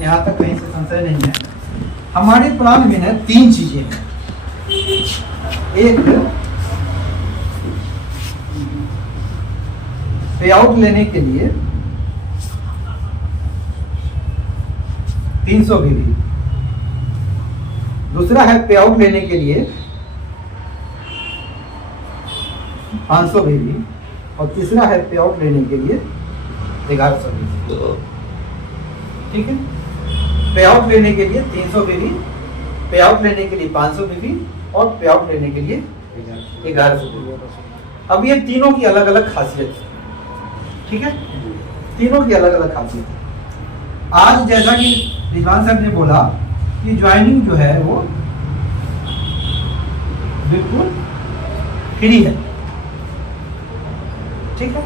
यहाँ तक कहीं से संशय नहीं है। हमारे प्लान में है 3 चीजें हैं। एक, पे आउट लेने के लिए 300 बीवी, दूसरा है पे आउट लेने के लिए 500 बीवी, और तीसरा है पे आउट लेने के लिए 1100 बीवी। ठीक है, पे आउट लेने के लिए 300 बीवी, पे आउट लेने के लिए 500 बीवी और पे आउट लेने के लिए 1100 बीवी। अब ये तीनों की अलग अलग खासियत है। ठीक है, तीनों की अलग अलग खासियत है। आज जैसा कि रिजवान साहब ने बोला कि ज्वाइनिंग जो है वो बिल्कुल फ्री है। ठीक है,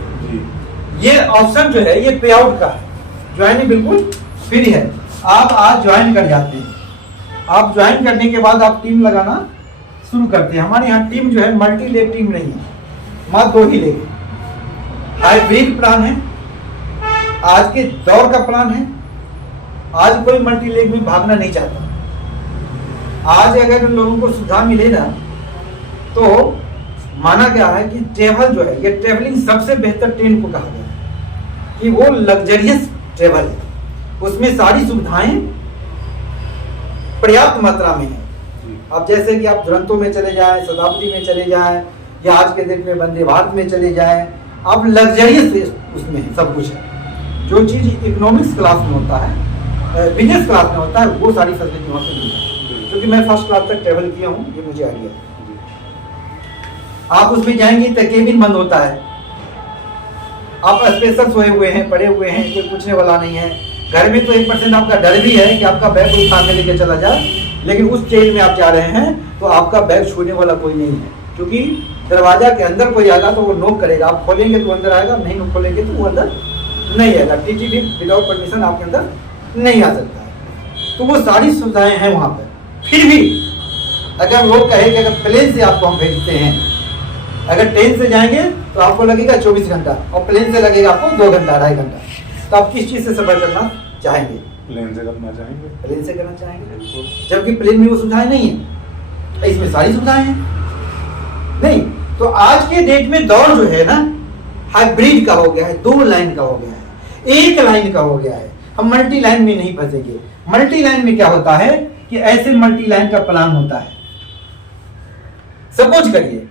ये ऑप्शन जो है ये पे आउट का है, ज्वाइनिंग बिल्कुल फ्री है। आप आज ज्वाइन कर जाते हैं, आप ज्वाइन करने के बाद आप टीम लगाना शुरू करते हैं। हमारे यहाँ टीम जो है मल्टी लेग टीम नहीं है, मात्र 2 ही लेग। हाइब्रिड प्लान है, आज के दौर का प्लान है। आज कोई मल्टी लेग में भागना नहीं चाहता। आज अगर उन लोगों को सुविधा मिले ना, तो माना गया है कि ट्रेवल जो है, ये ट्रेवलिंग सबसे बेहतर ट्रेन को कहा गया है कि वो लग्जरियस ट्रेवल है। उसमें सारी सुविधाएं पर्याप्त मात्रा में है। अब जैसे कि आप दुरंतो में चले जाएं, शताब्दी में चले जाएं, या आज के दिन में वंदे भारत में चले जाएं, अब लग्जरियस उसमें है, सब कुछ है। जो चीज इकोनॉमिक्स क्लास में होता है, बिजनेस क्लास में होता है, वो सारी फैसिलिटी वहाँ पे मिलती है। क्योंकि मैं फर्स्ट क्लास तक ट्रेवल किया हूँ, ये मुझे आइडिया है। आप उसमें जाएंगे तो केबिन बंद होता है, आप स्पेशल सोए हुए हैं, पड़े हुए हैं, कोई पूछने वाला नहीं है। घर में तो 1% आपका डर भी है कि आपका बैग उठा के लेके चला जाए, लेकिन उस ट्रेन में आप जा रहे हैं तो आपका बैग छूने वाला कोई नहीं है। क्योंकि दरवाजा के अंदर कोई आएगा तो वो नॉक करेगा, आप खोलेंगे तो अंदर आएगा, नहीं खोलेंगे तो वो अंदर नहीं आएगा। टीटी भी विदाउट परमिशन आपके अंदर नहीं आ सकता है। तो वो सारी सुविधाएं हैं वहाँ पर। फिर भी अगर लोग कहे कि अगर प्लेन से आपको हम भेजते हैं, अगर ट्रेन से जाएंगे तो आपको लगेगा 24 घंटा और प्लेन से लगेगा आपको 2 घंटा 2.5 घंटा, तो आप किस चीज़ से सफर करना चाहेंगे? प्लेन से करना चाहेंगे। प्लेन से करना चाहेंगे, जबकि प्लेन में वो सुविधाएं नहीं है, इसमें सारी सुविधाएं हैं। नहीं, तो आज के डेट में दौर जो है ना, हाइब्रिड का हो गया है, 2 लाइन का हो गया है, 1 लाइन का हो गया है। हम मल्टी लाइन में नहीं फंसेंगे। मल्टी लाइन में क्या होता है कि ऐसे मल्टी लाइन का प्लान होता है। सपोज करिए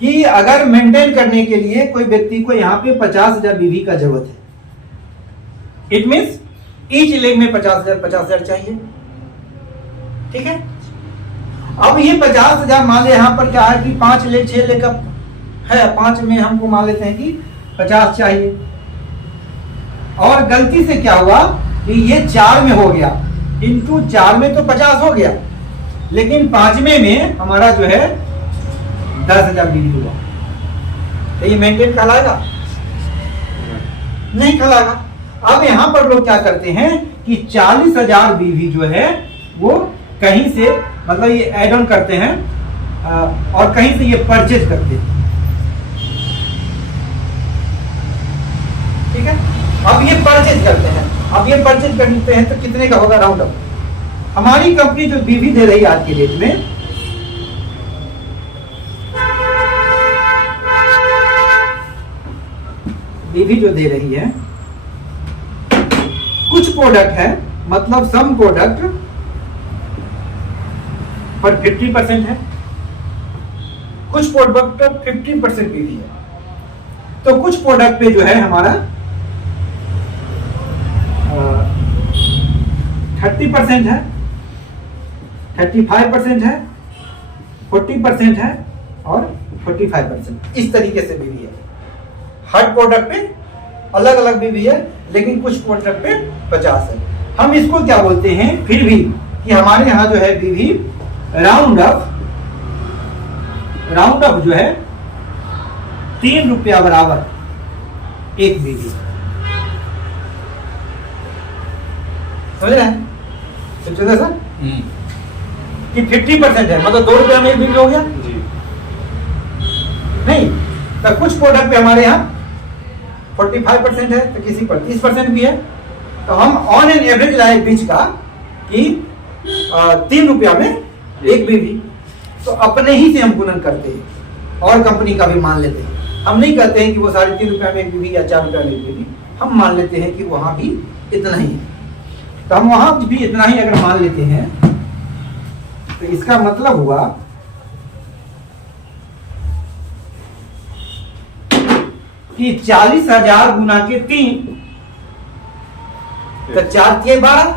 कि अगर मेंटेन करने के लिए कोई व्यक्ति को यहाँ पे 50,000 बीवी का जरूरत है, इट मीन्स ईच लेग में 50,000 चाहिए। ठीक है, अब ये 50,000 मान ले, यहाँ पर क्या है कि 5 लेग 6 लेग का है, 5 में हमको मान लेते हैं कि 50 चाहिए। और गलती से क्या हुआ कि ये 4 में हो गया, इंटू 4 में तो 50 हो गया, लेकिन 5वें में हमारा जो है 10,000 बीवी हुआ, तो ये मेंटेन कहलाएगा? नहीं कहलाएगा। अब यहां पर लोग क्या करते हैं कि 40,000 बीवी जो है वो कहीं से, मतलब ये ऐड ऑन करते हैं और कहीं से ये परचेज करते हैं। ठीक है, अब ये परचेज करते हैं। अब ये परचेज करते हैं तो कितने का होगा राउंड अप? हमारी कंपनी जो बीवी दे रही है आज की डेट में, बीवी जो दे रही है, कुछ प्रोडक्ट है, मतलब सम प्रोडक्ट पर 50% है, कुछ प्रोडक्ट पर 50% बीवी है। तो कुछ प्रोडक्ट पे जो है हमारा 30% है, 35% है, 40% है और 45%, इस तरीके से बीवी है। हर प्रोडक्ट पे अलग अलग बीवी है, लेकिन कुछ प्रोडक्ट पे 50 है। हम इसको क्या बोलते हैं फिर भी कि हमारे यहाँ जो है बीवी राउंड अप जो है 3 रुपया बराबर एक बीवी। समझ रहे हैं सर कि 50% है, मतलब 2 रुपया में एक बीवी हो गया जी। नहीं, तो कुछ प्रोडक्ट पे हमारे यहाँ 45% है, तो किसी पर 30% भी है, तो हम ऑन एन एवरेज लाए बीच का कि 3 रुपया में 1 बीवी, तो अपने ही से हम गुणन करते हैं और कंपनी का भी मान लेते हैं। हम नहीं कहते हैं कि वो 3.5 रुपया में 1 बीवी या 4 रुपया में 1 बीवी, हम मान लेते हैं कि वहां भी इतना ही है। तो हम वहां भी इतना ही अगर मान लेते हैं तो इसका मतलब हुआ कि 40,000 गुना के 3 तो 4 के 12,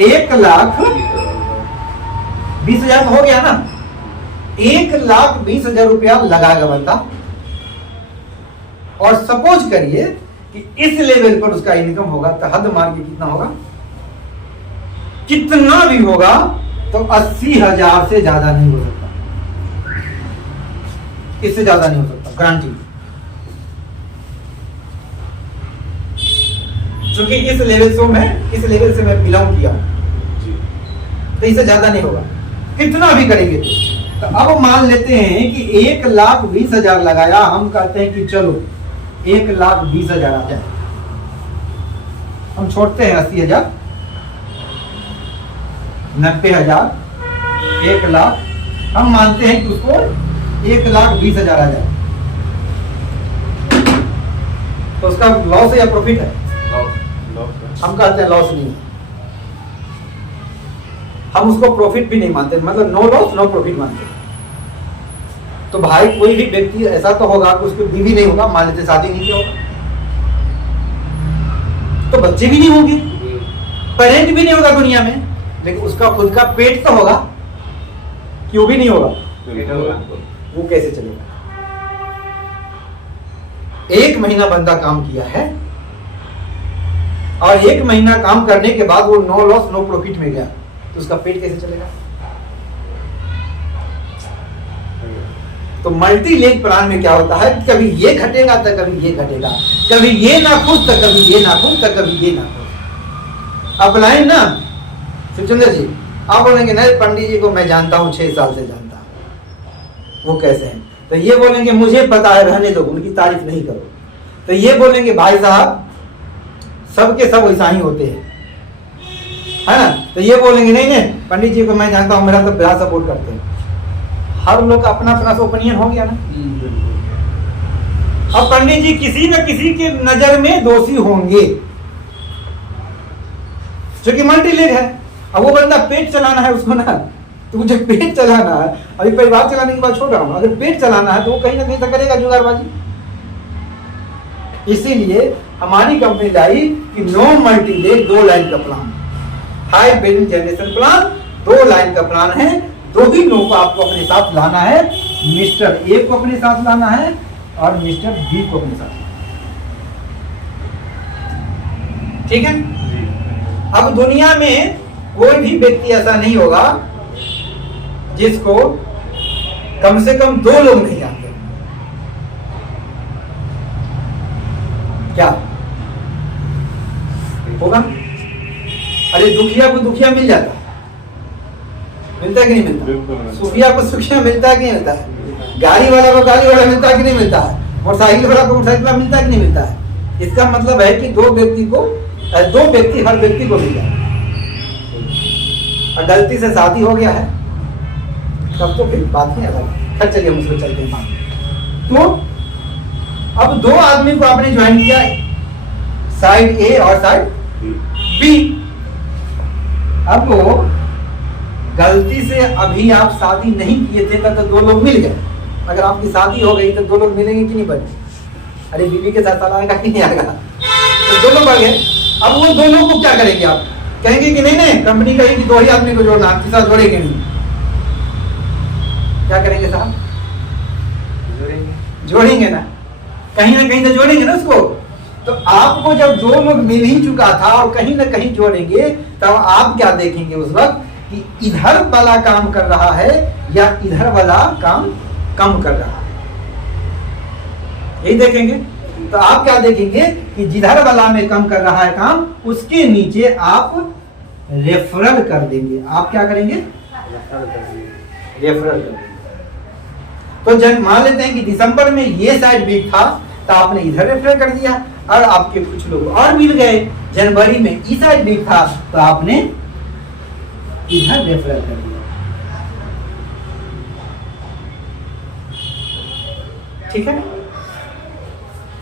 1,20,000 हो गया ना। 1,20,000 रुपया लगाएगा बंदा, और सपोज करिए कि इस लेवल पर उसका इनकम होगा तो हद मार के कितना होगा, कितना भी होगा तो 80,000 से ज्यादा नहीं हो सकता, इससे ज्यादा नहीं हो सकता, गारंटी। क्योंकि इस लेवल से मैं बिलोंग किया, तो इससे ज्यादा नहीं होगा कितना भी करेंगे तो अब मान लेते हैं कि 1,20,000 लगाया, हम कहते हैं कि चलो 1,20,000 आ जाए, हम छोड़ते हैं 80,000, 90,000, 1,00,000, हम मानते हैं कि उसको 1,20,000 आ जाए, तो उसका लॉस है या प्रॉफिट है? हम कहते हैं लॉस नहीं है, हम उसको प्रॉफिट भी नहीं मानते, मतलब नो लॉस नो प्रॉफिट मानते। तो भाई कोई भी व्यक्ति ऐसा तो होगा कि उसको बीवी नहीं होगा, मान लेते शादी नहीं किया होगा, तो बच्चे भी नहीं होंगे, पेरेंट भी नहीं होगा दुनिया में, लेकिन उसका खुद का पेट तो होगा, क्यों भी नहीं होगा? वो कैसे चलेगा? 1 महीना बंदा काम किया है और 1 महीना काम करने के बाद वो नो लॉस नो प्रॉफिट में गया, तो उसका पेट कैसे चलेगा? तो मल्टी लेग प्लान में क्या होता है, कभी ये घटेगा तो कभी ये घटेगा, कभी ये ना खुश तो कभी ये ना खुश तो कभी ये ना खुश। अपलाइन ना शिवचंद्र जी, आप बोलेंगे नहीं पंडित जी को मैं जानता हूं, 6 साल से जानता हूं, वो कैसे हैं? तो ये बोलेंगे मुझे पता है, रहने दो, उनकी तारीफ नहीं करो। तो ये बोलेंगे भाई साहब सबके सब वैसा ही होते हैं, है ना? तो ये बोलेंगे नहीं नहीं पंडित जी को मैं जानता हूं, मेरा तो बड़ा सपोर्ट करते हैं। हर लोग का अपना अपना ओपिनियन हो गया ना। अब पंडित जी किसी न किसी के नजर में दोषी होंगे, जो कि मल्टी लेग है। अब वो बंदा पेट चलाना है उसको ना, तो मुझे पेट चलाना है, अभी परिवार चलाने की बात छोड़ रहा हूं, अगर पेट चलाना है तो वो कहीं ना कहीं तो करेगा जुगाड़बाजी। इसीलिए हमारी कंपनी लाई कि नो मल्टी लेग, 2 लाइन का plan, high building generation plan, 2 line का प्लान है। 2 ही लोगों को आपको अपने साथ लाना है, मिस्टर ए को अपने साथ लाना है और मिस्टर बी को अपने साथ, ठीक है? अब दुनिया में कोई भी व्यक्ति ऐसा नहीं होगा जिसको कम से कम 2 लोग नहीं आते। क्या होगा? अरे दुखिया को दुखिया मिल जाता है, मिलता है कि नहीं मिलता? सुखिया को सुखिया मिलता है कि नहीं मिलता है? गाड़ी वाला को गाड़ी वाला मिलता है कि नहीं मिलता है? मोटरसाइकिल वाला को मोटरसाइकिल वाला मिलता है कि नहीं मिलता है? इसका मतलब है कि 2 व्यक्ति हर व्यक्ति को मिल जाए। और गलती से शादी हो गया है तब तो फिर बात नहीं अलग। खैर चलिए हम उसको चलते हैं। तो अब 2 आदमी को आपने ज्वाइन किया, साइड ए और साइड बी। अब वो गलती से अभी आप शादी नहीं किए थे तो 2 लोग मिल गए, अगर आपकी शादी हो गई तो 2 लोग मिलेंगे कि नहीं बने? अरे बीवी के साथ आएगा कि नहीं आएगा? तो 2 लोग आ गए। अब वो 2 लोग को क्या करेंगे? आप कहेंगे कि नहीं कंपनी कहेगी 2 ही आदमी को जोड़ना, तीसरा जोड़ेंगे नहीं। क्या करेंगे साहब? जोड़ेंगे ना कहीं तो जोड़ेंगे ना उसको। तो आपको जब 2 लोग मिल ही चुका था और कहीं ना कहीं जोड़ेंगे, तब आप क्या देखेंगे उस वक्त कि इधर वाला काम कर रहा है या इधर वाला काम कम कर रहा है, यही देखेंगे। तो आप क्या देखेंगे कि जिधर वाला में कम कर रहा है काम, उसके नीचे आप रेफरल कर देंगे। आप क्या करेंगे? रेफरल कर देंगे। तो जब मान लेते हैं कि दिसंबर में ये साइड वीक था तो आपने इधर रेफर कर दिया, और आपके कुछ लोग और मिल गए, जनवरी में ई साइड वीक था तो आपने इधर रेफर कर दिया। ठीक है,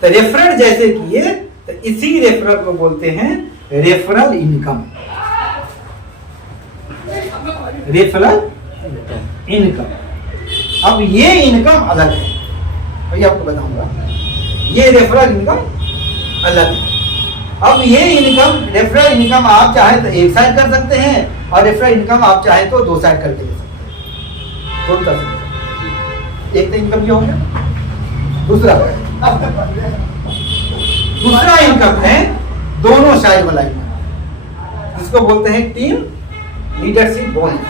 तो रेफरल जैसे किए तो इसी रेफरल को बोलते हैं रेफरल इनकम। Referral income. अब ये इनकम अलग है, अभी आपको बताऊंगा। ये रेफरल इनकम अलग है। अब ये इनकम, रेफरल इनकम आप चाहे तो एक साइड कर सकते हैं, और रेफरल इनकम आप चाहे तो दो साइड करके ले सकते हैं। दोनों कर सकते हैं। एक तो इनकम ये हो गया, दूसरा इनकम है दोनों साइड वाला इनकम, जिसको बोलते हैं team leadership bonus.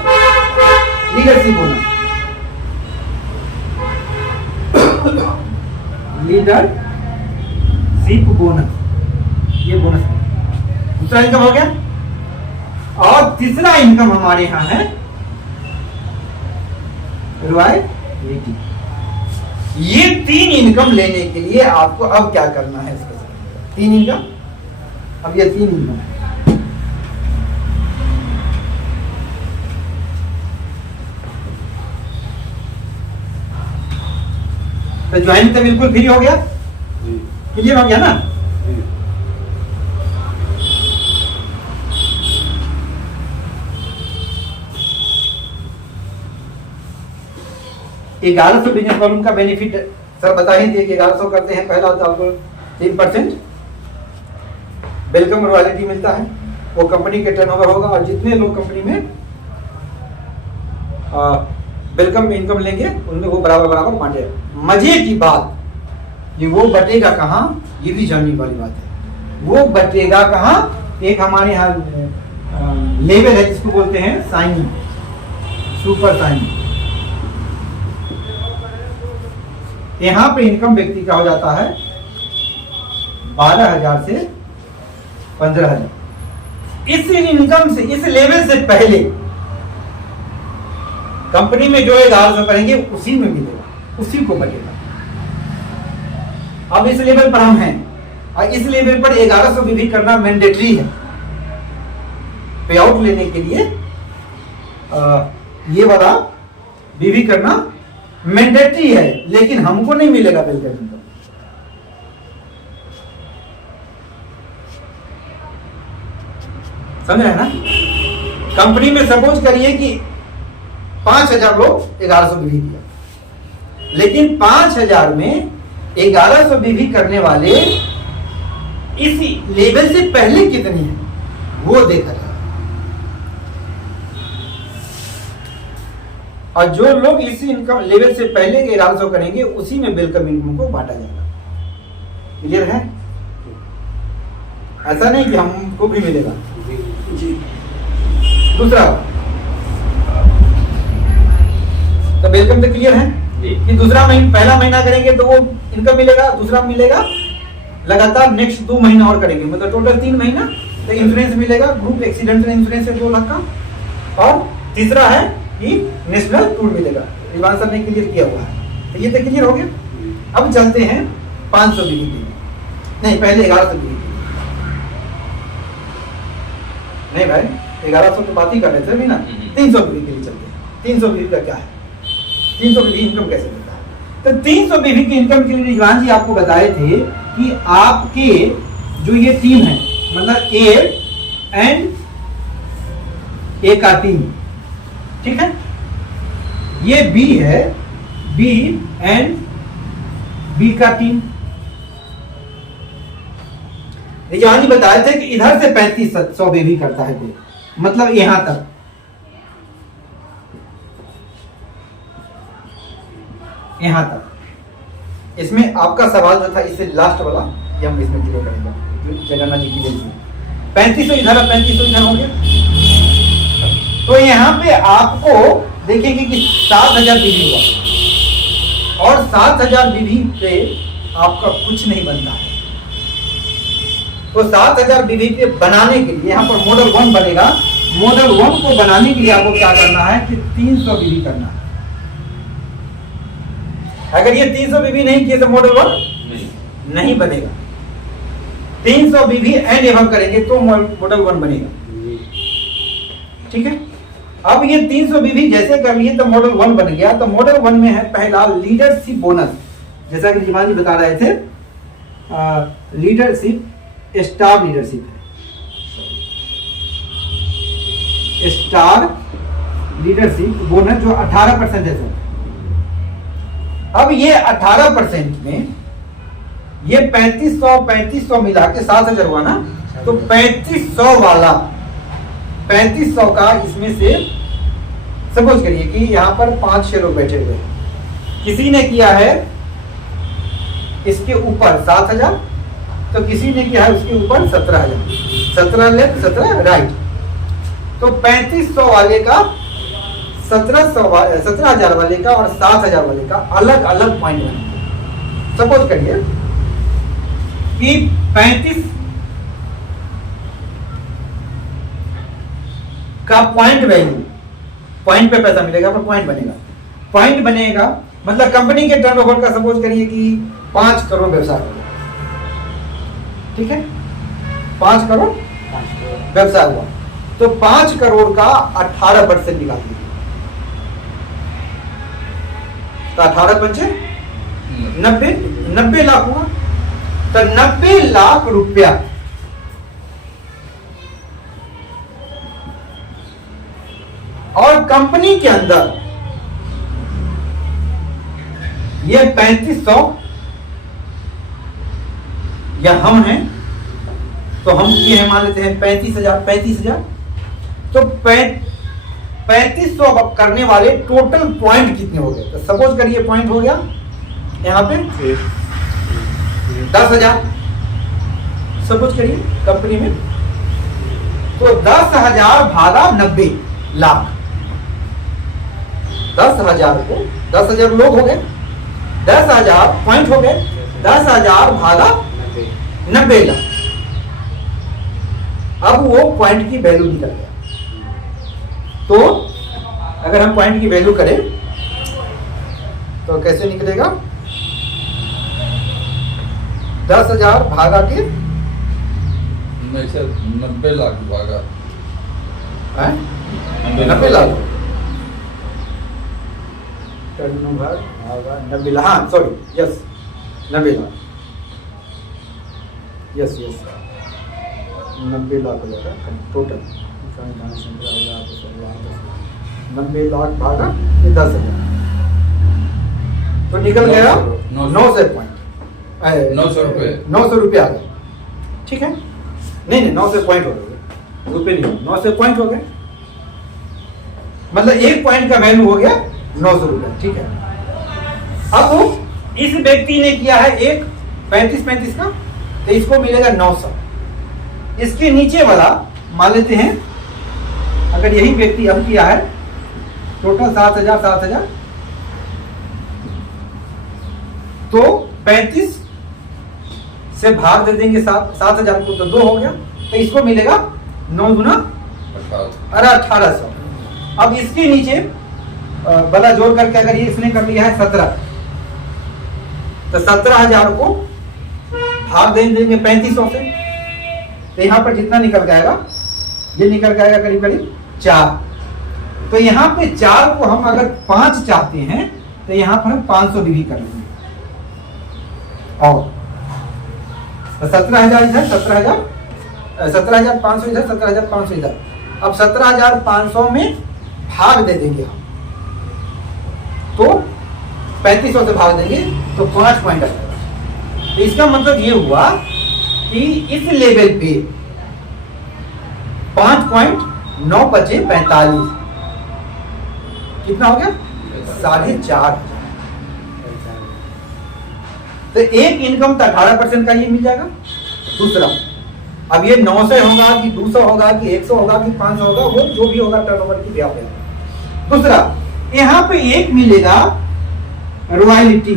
Leadership bonus, leadership bonus, ये बोनस है। दूसरा इनकम हो गया। और तीसरा इनकम हमारे यहां है रॉयल्टी। ये तीन इनकम लेने के लिए आपको अब क्या करना है, इसके साथ तीन इनकम। अब ये तीन इनकम है। तो ज्वाइन तो बिल्कुल फ्री हो गया, क्लियर हो गया ना। ग्यारह सौ बिजनेस वॉल्यूम का बेनिफिट सर बता ही दिए कि 1100 करते हैं, पहला तो आपको 3% वेलकम रॉयल्टी मिलता है, वो कंपनी के टर्नओवर होगा, और जितने लोग कंपनी में वेलकम इनकम लेंगे उनमें वो बराबर बराबर बांटे। मजे की बात, ये वो बटेगा कहाँ, ये भी जानने वाली बात है। वो बटेगा कहाँ, एक हमारे यहाँ लेवल है जिसको बोलते हैं साइनिंग, सुपर साइनिंग। यहाँ पे इनकम व्यक्ति का हो जाता है 12,000 से 15,000। इस इनकम से, इस लेवल से पहले कंपनी में जो 1100 करेंगे उसी में मिलेगा, उसी को बचेगा। अब इस लेवल पर हम हैं, और इस लेवल पर 1100 भी करना मैंडेटरी है पे आउट लेने के लिए। ये वाला भी करना मैंडेटरी है, लेकिन हमको नहीं मिलेगा वेलकम इनकम। समझ रहे हैं ना। कंपनी में सपोज करिए कि 5,000 लोग 1100 बीवी किया, लेकिन 5,000 में 1100 बीवी करने वाले इस लेवल से पहले कितने हैं वो देखा जाए, और जो लोग इसी इनकम लेवल से पहले 1100 करेंगे उसी में वेलकम इनकम को बांटा जाएगा। क्लियर है। ऐसा नहीं कि हमको भी मिलेगा जी। दूसरा तो वेलकम तो क्लियर है कि दूसरा महीना, पहला महीना करेंगे तो वो इनकम मिलेगा, दूसरा मिलेगा लगातार नेक्स्ट 2 महीना और करेंगे, मतलब टोटल 3 महीना। तो इंश्योरेंस मिलेगा, ग्रुप एक्सीडेंटल इंश्योरेंस है 2 लाख का, और तीसरा है कि नेशनल टूर मिलेगा। रिवान सर ने क्लियर किया हुआ है, तो ये तो क्लियर हो गया। अब चलते हैं 500 बीवी के लिए, नहीं पहले 1100 बीवी के लिए। नहीं भाई 1100 तो बात ही कर रहे थे अभी ना, 300 बीवी के लिए चलते हैं। 300 बीवी का क्या है, 300 बीवी इनकम कैसे देता है। तो 300 बीवी की इनकम के लिए रिवान जी आपको बताए थे कि आपके जो ये टीम है, मतलब ए एंड ए का टीम, ठीक है, ये बी है, बी एंड बी का टीम। रिजवान जी बताए थे कि इधर से 3500 बेबी करता है कोई, मतलब यहां तक, यहां तक। इसमें आपका सवाल जो था इससे लास्ट वाला, ये हम इसमें क्लियर करेंगे जगन्नाथ जी की जैसे 3500 इधर, 3500 इधर हो गया। तो यहाँ पे आपको देखेंगे कि 7,000 बीवी हुआ, और 7,000 बीवी पे आपका कुछ नहीं बनता है। तो 7,000 बीवी के बनाने के लिए यहाँ पर मॉडल 1 बनेगा। मॉडल 1 को बनाने के लिए आपको क्या करना है कि 300 बीवी करना है। अगर ये 300 बीवी नहीं किए तो मॉडल 1 नहीं बनेगा। 300 बीवी एंड एवं करेंगे तो मॉडल 1 बनेगा। ठीक है, अब ये 300 बीवी जैसे कर लिए तो मॉडल 1 बन गया। तो मॉडल 1 में है पहला लीडरशिप बोनस, जैसा कि जीवान जी बता रहे थे, लीडरशिप, स्टार लीडरशिप है, स्टार लीडरशिप बोनस जो 18% है सर। अब ये 18% में ये 3500 मिला के 7000 हुआ ना, तो 3500 का इसमें से सपोज करिए कि यहाँ पर 5 शेयर बैठे हुए, किसी ने किया है इसके ऊपर 7000, तो किसी ने किया है उसके ऊपर 17000, 17 लेफ्ट 17 राइट। तो 3500 वाले का, 17,000 वाले का और 7,000 वाले का अलग अलग पॉइंट बनेंगे। सपोज करिए कि 35 का पॉइंट वैल्यू, पॉइंट पे पैसा मिलेगा पर पॉइंट बनेगा, पॉइंट बनेगा मतलब कंपनी के टर्नओवर का सपोज करिए कि 5 करोड़ व्यवसाय होगा। ठीक है, 5 करोड़ व्यवसाय हुआ, तो 5 करोड़ का 18% निकाल दीजिए, तो 18 पंचे 90 लाख हुआ। तो 90 लाख रुपया और कंपनी के अंदर ये 3500 या हम हैं तो हम ये है मान लेते हैं 35,000। तो 3500 करने वाले टोटल पॉइंट कितने हो गए? तो सपोज करिए पॉइंट हो गया यहाँ पे 10,000, सपोज करिए कंपनी में, तो 10,000 भागा 90 लाख, 10,000 को 10,000 लोग हो गए, 10,000 पॉइंट हो गए, 10,000 भागा 90 लाख। अब वो पॉइंट की वैल्यू निकल गया। तो अगर हम पॉइंट की वैल्यू करें तो कैसे निकलेगा? 10,000 भागा के 90 लाख भागा 90 लाख टर्नओवर भागा 90 लाख, हाँ sorry, yes 90 lakh, yes 90 lakh हो जाएगा टोटल। 90 लाख भागा 10,000 तो निकल गया 900 पॉइंट, 900 रुपये आ गए। ठीक है, नहीं 900 पॉइंट हो गए, रुपये नहीं, 900 पॉइंट हो गए, मतलब एक पॉइंट का वैल्यू हो गया 900 रुपये। ठीक है, अब इस व्यक्ति ने किया है एक 35 का, तो इसको मिलेगा 900। इसके नीचे वाला मान लेते हैं अगर यही व्यक्ति अब किया है टोटल 7,000 तो 35 से भाग दे देंगे 7,000 को, तो 2 हो गया, तो इसको मिलेगा 9 गुना 1800। अब इसके नीचे वाला जोड़ करके अगर ये इसने कर लिया है 17, तो 17,000 को भाग दे देंगे 3500 से, तो यहां पर जितना निकल जाएगा, ये निकल जाएगा करीब करीब 4। तो यहाँ पे 4 को हम अगर 5 चाहते हैं तो यहाँ पर हम 500 डिग्री कर लेंगे, और तो 17,000 इधर, 17,500 इधर, 17,500 इधर। अब 17,500 में भाग दे देंगे हम, तो 3500 से भाग देंगे तो 5 पॉइंट आ जाएगा। तो इसका मतलब ये हुआ कि इस लेवल पे 5.9 × 45 कितना हो गया? 4,500। तो एक इनकम तो 18% का ये मिल जाएगा। दूसरा, अब ये 900 होगा कि 200 होगा कि 100 होगा कि 500 होगा, वो जो भी होगा टर्नओवर की व्याप है। दूसरा, यहाँ पे एक मिलेगा रॉयल्टी,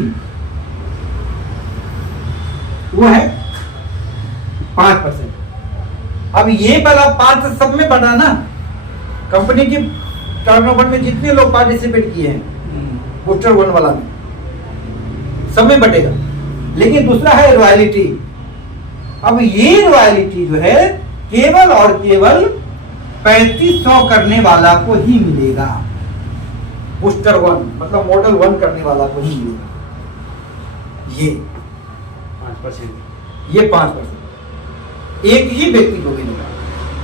वो है 5%। अब ये वाला 5 सब में बढ़ा ना, कंपनी की टर्नओवर में जितने लोग पार्टिसिपेट किए हैं बूस्टर 1 वाला में, सब में बटेगा। लेकिन दूसरा है रॉयल्टी। अब ये रॉयल्टी जो है केवल और केवल 3500 करने वाला को ही मिलेगा। बूस्टर 1 मतलब मॉडल 1 करने वाला को ही मिलेगा। ये 5%, ये 5% एक ही व्यक्ति को मिलेगा।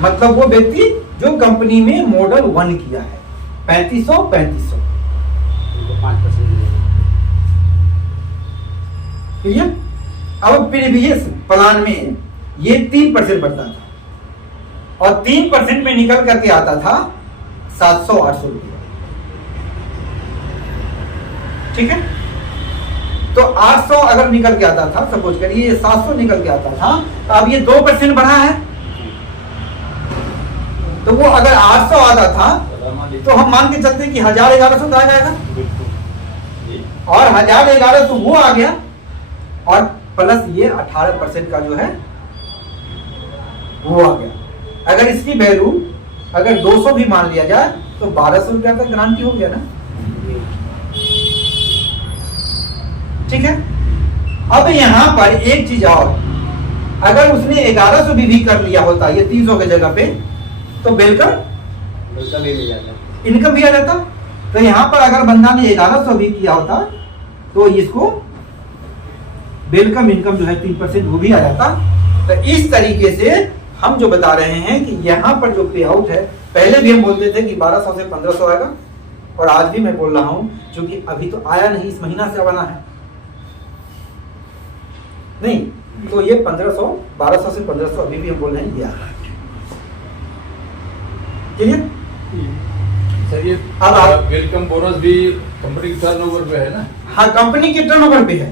मतलब वो व्यक्ति जो कंपनी में मॉडल 1 किया है। 3500 ठीक है। अब प्रीवियस प्लान में ये 3% बढ़ता था और 3% में निकल करके आता था 700-800 रुपये। ठीक है, तो 800 अगर निकल के आता था, सपोज करिए ये 700 निकल के आता था, तो अब ये 2% बढ़ा है। तो वो अगर 800 आता था तो हम मान के चलते कि 1000-1100 तो आ जाएगा, और 1000-1100 तो वो आ गया, और प्लस ये 18% का जो है वो आ गया। अगर इसकी वैल्यू अगर 200 भी मान लिया जाए तो 1200 रुपया तक गारंटी हो गया ना। ठीक है। अब यहां पर एक चीज और, अगर उसने 1100 भी कर लिया होता ये 300 की जगह पे, तो वेलकम इनकम भी आ जाता। तो यहां पर अगर बंदा ने 1100 भी किया होता तो इसको वेलकम इनकम जो है 3% वो भी आ जाता। तो इस तरीके से हम जो बता रहे हैं कि यहाँ पर जो पे आउट है, पहले भी हम बोलते थे कि 1200 से 1500 आएगा, और आज भी मैं बोल रहा हूं क्योंकि अभी तो आया नहीं, इस महीना से बना है नहीं, तो ये 1500 1200 से 1500 अभी भी हम बोल रहे हैं ये क्लियर। सर ये अब वेलकम बोनस भी कंपनी के टर्नओवर पे है ना। हाँ, कंपनी के टर्नओवर पे है।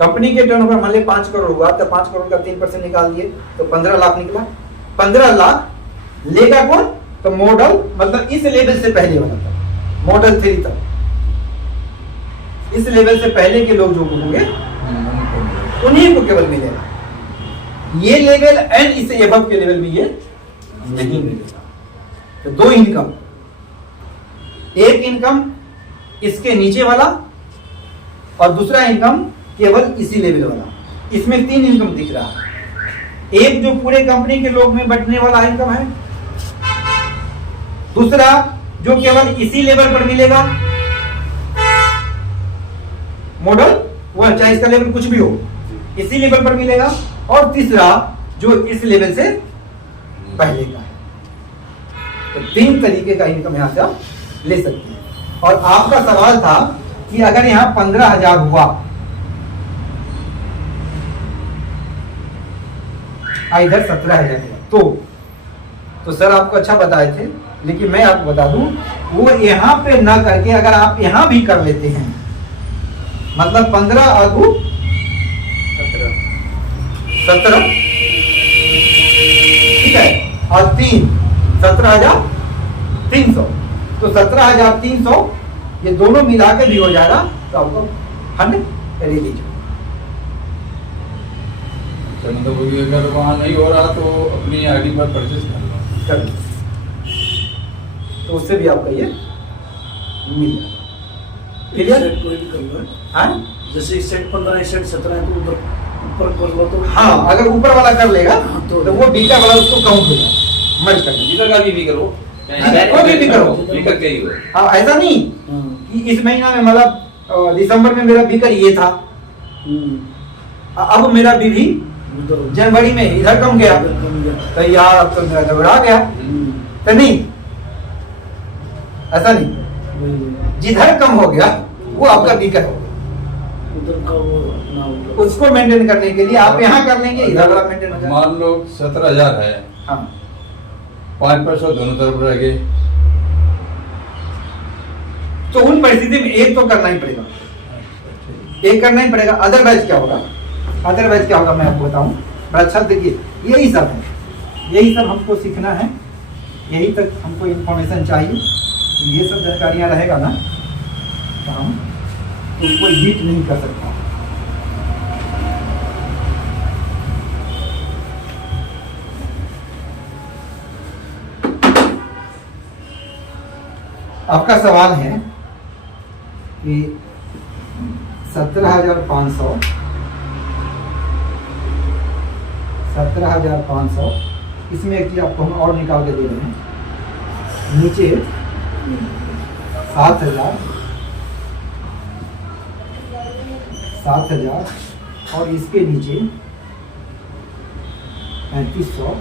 कंपनी के टर्नओवर मान लीजिए 5 करोड़ हुआ तो 5 करोड़ का 3% निकाल दिए तो 15 लाख निकला। 15 लाख लेगा कौन? तो मॉडल, मतलब इस लेवल से पहले वाला था, मॉडल 3 तक, इस लेवल से पहले के लोग जो होंगे उन्हीं को केवल मिलेगा। ये लेवल एंड इससे एबव के लेवल में ये नहीं मिलेगा। तो 2 इनकम, एक इनकम इसके नीचे वाला और दूसरा इनकम केवल इसी लेवल वाला। इसमें 3 इनकम दिख रहा है। एक जो पूरे कंपनी के लोग में बंटने वाला इनकम है, दूसरा जो केवल इसी लेवल पर मिलेगा मॉडल, वह चाहे इसका लेवल कुछ भी हो इसी लेवल पर मिलेगा, और तीसरा जो इस लेवल से पहले का है। तो 3 तरीके का इनकम यहां से आप ले सकते हैं। और आपका सवाल था कि अगर यहां 15,000 हुआ, इधर 17,000 तो सर आपको अच्छा बताए थे, लेकिन मैं आपको बता दूं वो यहां पे ना करके अगर आप यहां भी कर लेते हैं, मतलब 15 और 2 17, ठीक है, और 3 17,300, तो 17,300 ये दोनों मिला के भी हो जाएगा, तो आपको 100 रिलीज मतलब अगर वहाँ नहीं हो रहा तो अपनी आईडी पर परचेज कर लो, तो उससे भी आपका ये मिल जाएगा। कोई भी कर लो, हाँ, जैसे सेट 15 सेट 17 है तो ऊपर कर लो तो, हाँ, अगर ऊपर वाला कर लेगा तो वो बीटा वाला उसको काउंट होगा, मर्ज कर बीटा का भी करो, कोई भी करो, बीटा के ही हो। हाँ, ऐसा नहीं कि इस महीना में मतलब दिसंबर में मेरा बीकर ये था, अब मेरा बीवी जनवरी में इधर कम गया, तो यार अब तो मेरा घबरा गया, तो नहीं, ऐसा नहीं, जिधर कम हो गया वो आपका बीकर हो गया। उधर का वो ना होगा, उसको मेंटेन करने के लिए आप यहाँ कर लेंगे, इधर वाला मेंटेन हो जाएगा। मान लो 17,000 है, हाँ, 5 पैसा दोनों तरफ रह गए, तो उन परिस्थिति में एक तो करना ही पड़ेगा, एक करना ही पड़ेगा। अदरवाइज क्या होगा, अदरवाइज क्या होगा मैं आपको बताऊं, बड़ा अच्छा देखिए, यही सब है, यही सब हमको सीखना है, यही तक हमको इन्फॉर्मेशन चाहिए। ये सब जानकारियां रहेगा ना तो हम तो कोई बीट नहीं कर सकता। आपका सवाल है कि 17,500 17,500। इसमें एक चीज आपको हम और निकाल के दे रहे हैं, नीचे 7,000 और इसके नीचे 3,500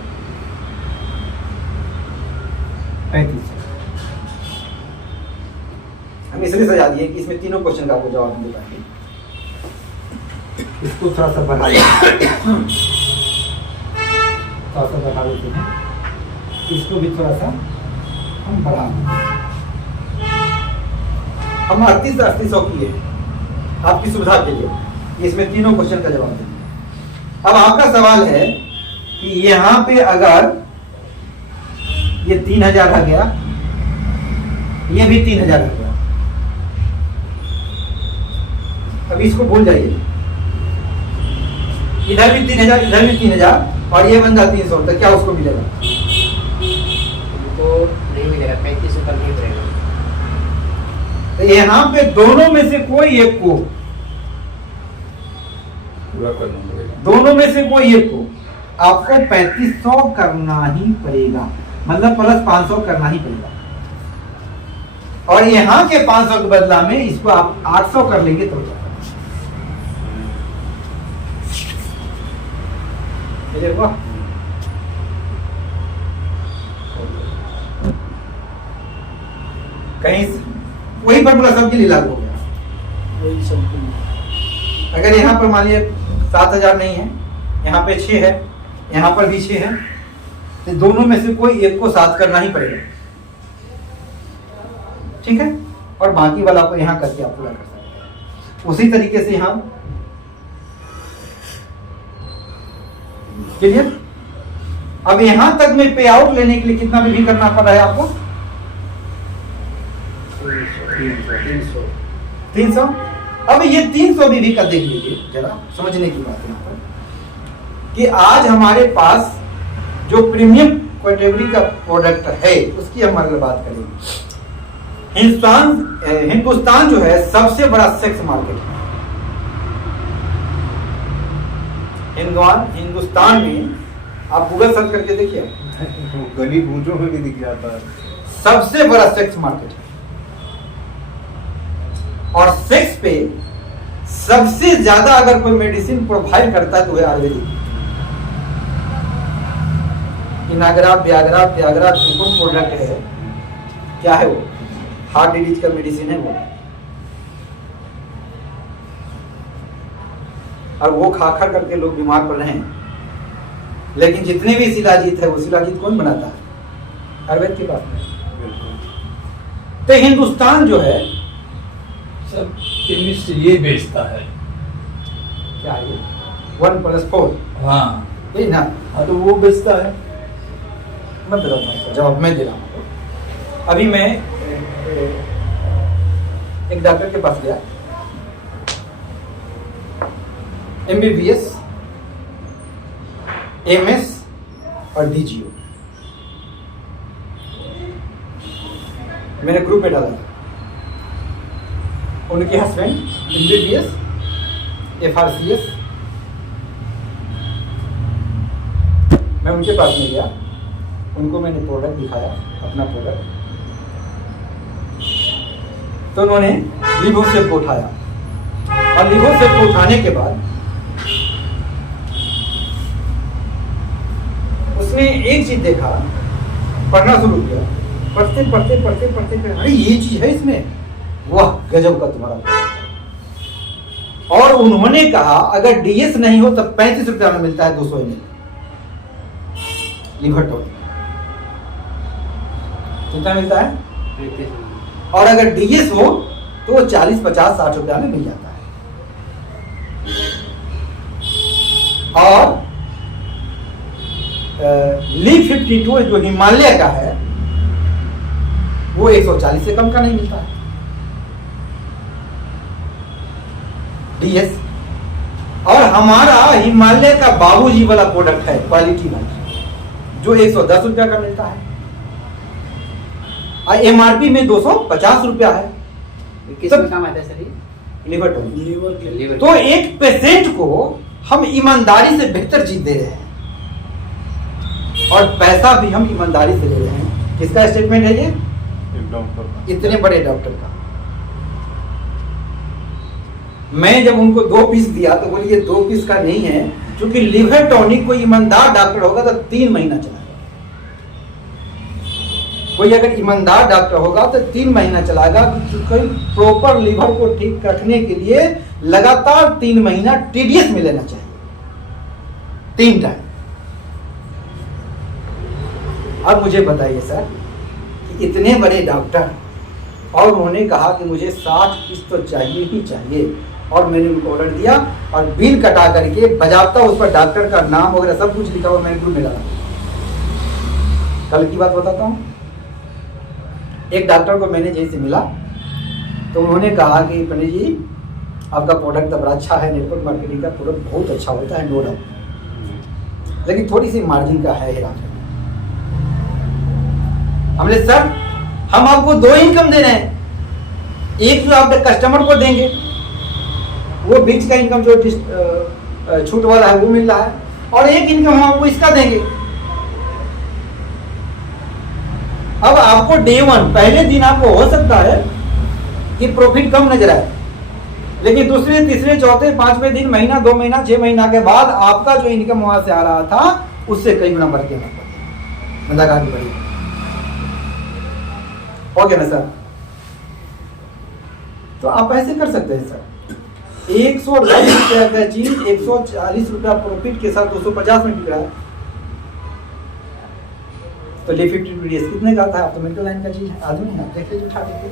हम इसलिए सजा दिए कि इसमें तीनों क्वेश्चन का आपको जवाब हम दे पाएंगे। इसको थोड़ा सा बढ़ा देते हैं, इसको भी थोड़ा सा हम बढ़ा देंगे। हम 3800 किए आपकी सुविधा के लिए, इसमें तीनों क्वेश्चन का जवाब देंगे। अब आपका सवाल है कि यहाँ पे अगर ये 3,000 आ गया, ये भी 3,000 आ गया, अब इसको भूल जाइए, इधर भी 3,000 इधर भी 3,000 और ये बंदा 300, तो क्या उसको मिलेगा? तो नहीं मिलेगा, 35 पर नहीं मिलेगा। तो यहाँ पे दोनों में से कोई एक को, पूरा करना पड़ेगा। दोनों में से कोई एक को आपको 3500 करना ही पड़ेगा, मतलब प्लस 500 करना ही पड़ेगा। और यहाँ के 500 के बदला में इसको आप 800 कर लेंगे तो हुआ। कहीं वही फॉर्मूला सबके लिए लागू हो गया। वही सब अगर यहाँ पर मान लीजिए 7,000 नहीं है, यहाँ पे 6 है, यहाँ पर भी 6 है, तो दोनों में से कोई एक को 7 करना ही पड़ेगा, ठीक है। और बाकी वाला को यहाँ करके आप पूरा कर सकते हैं। उसी तरीके से यहाँ क्लियर। अब यहां तक में पे आउट लेने के लिए कितना भी करना पड़ रहा है आपको? 300। अब ये 300 भी का देख लीजिए, जरा समझने की बात है यहाँ पर कि आज हमारे पास जो प्रीमियम कैटेगरी का प्रोडक्ट है उसकी हम अगर बात करें, हिंदुस्तान जो है सबसे बड़ा सेक्स मार्केट है। हिंदुस्तान में आप गूगल सर्च करके देखिए, गली गूंजों में भी दिख जाता है। सबसे बड़ा सेक्स मार्केट है। और सेक्स पे सबसे ज्यादा अगर कोई मेडिसिन प्रोवाइड करता है तो वह आयुर्वेदिक। इनाग्रा व्याग्रा कौन प्रोडक्ट है, क्या है वो? हार्ट डिजीज का मेडिसिन है वो, और वो खा खा करके लोग बीमार पड़ रहे हैं। लेकिन जितने भी शिलाजीत है वो शिलाजीत कौन बनाता है? आयुर्वेद के पास में। तो हिंदुस्तान जो है सब केमिस्ट ये बेचता है। क्या है 1+4? हाँ यही ना? हाँ, तो वो बेचता है। मैं दे रहा हूँ जवाब, मैं दे रहा हूँ। अभी मैं एक डॉक्टर के पास गया, MBBS, MS और DGO मैंने ग्रुप में डाला था। उनके हस्बैंड MBBS, FRCS। मैं उनके पास में गया, उनको मैंने प्रोडक्ट दिखाया, अपना प्रोडक्ट, तो उन्होंने लिवोसेप को उठाया, और लिवोसेप को उठाने के बाद उसने एक चीज देखा, पढ़ना शुरू किया, पढ़ते अरे ये चीज है इसमें, वाह गजब का तुम्हारा प्रोडक्ट। और उन्होंने कहा अगर DS नहीं हो तब 35 रुपया में मिलता है 200 ml लिवर टॉनिक। कितना मिलता है? और अगर DS हो तो 40, 50, 60 रुपया में मिल जाता है। और लीफ 52 जो हिमालय का है वो 140 से कम का नहीं मिलता है DS। और हमारा हिमालय का बाबूजी वाला प्रोडक्ट है क्वालिटी वाला, जो 110 रुपया का मिलता है, और MRP में 250 रुपया है। किसमें काम आता है सर ये? Liver tonic. लीवर के लीवर तो एक पेशेंट को हम ईमानदारी से बेहतर चीज दे रहे हैं, और पैसा भी हम ईमानदारी से ले रहे हैं। किसका स्टेटमेंट है ये? एक डॉक्टर इतने बड़े डॉक्टर का। मैं जब उनको 2 पीस दिया तो बोली ये 2 पीस का नहीं है, क्योंकि लिवर टॉनिक कोई ईमानदार डॉक्टर होगा तो 3 महीना चलाएगा। कोई अगर ईमानदार डॉक्टर होगा तो 3 महीना चलाएगा। कोई प्रॉपर लिवर को ठीक रखने के लिए लगातार 3 महीना TDS में लेना चाहिए, 3 टाइम। अब मुझे बताइए सर कि इतने बड़े डॉक्टर, और उन्होंने कहा कि मुझे 60 पीस तो चाहिए ही चाहिए, और मैंने उनको ऑर्डर दिया और बिल कटा करके बजाता उस पर डॉक्टर का नाम वगैरह सब कुछ लिखा हुआ मैं ग्रुप में लगा। कल की बात बताता हूँ। एक डॉक्टर को मैंने जैसे मिला तो उन्होंने कहा कि पंडित जी आपका प्रोडक्ट तो बड़ा अच्छा है, नेटवर्क मार्केटिंग का प्रोडक्ट बहुत अच्छा होता है, नो डाउट, लेकिन थोड़ी सी मार्जिन का है हेरा। हमने सर हम आपको 2 इनकम दे रहे हैं, एक जो आप कस्टमर को देंगे वो बीच का इनकम जो छूट वाला है वो मिल रहा है, और एक इनकम हम आपको इसका देंगे। अब आपको डे 1 पहले दिन आपको हो सकता है कि प्रॉफिट कम नजर आए, लेकिन दूसरे तीसरे चौथे 5वें दिन, महीना 2 महीना 6 महीना के बाद आपका जो इनकम वहां से आ रहा था उससे कई गुना बढ़ के बंदा आगे बढ़ेगा। हो गया ना सर? तो आप ऐसे कर सकते हैं सर। 120 रुपया का चीज 140 रुपया प्रॉफिट के साथ 250 में बिक रहा है, तो ले 50 TDS कितने का था? आप तो मेडिकल लाइन का चीज है, आदमी है, देख लीजिए उठा के।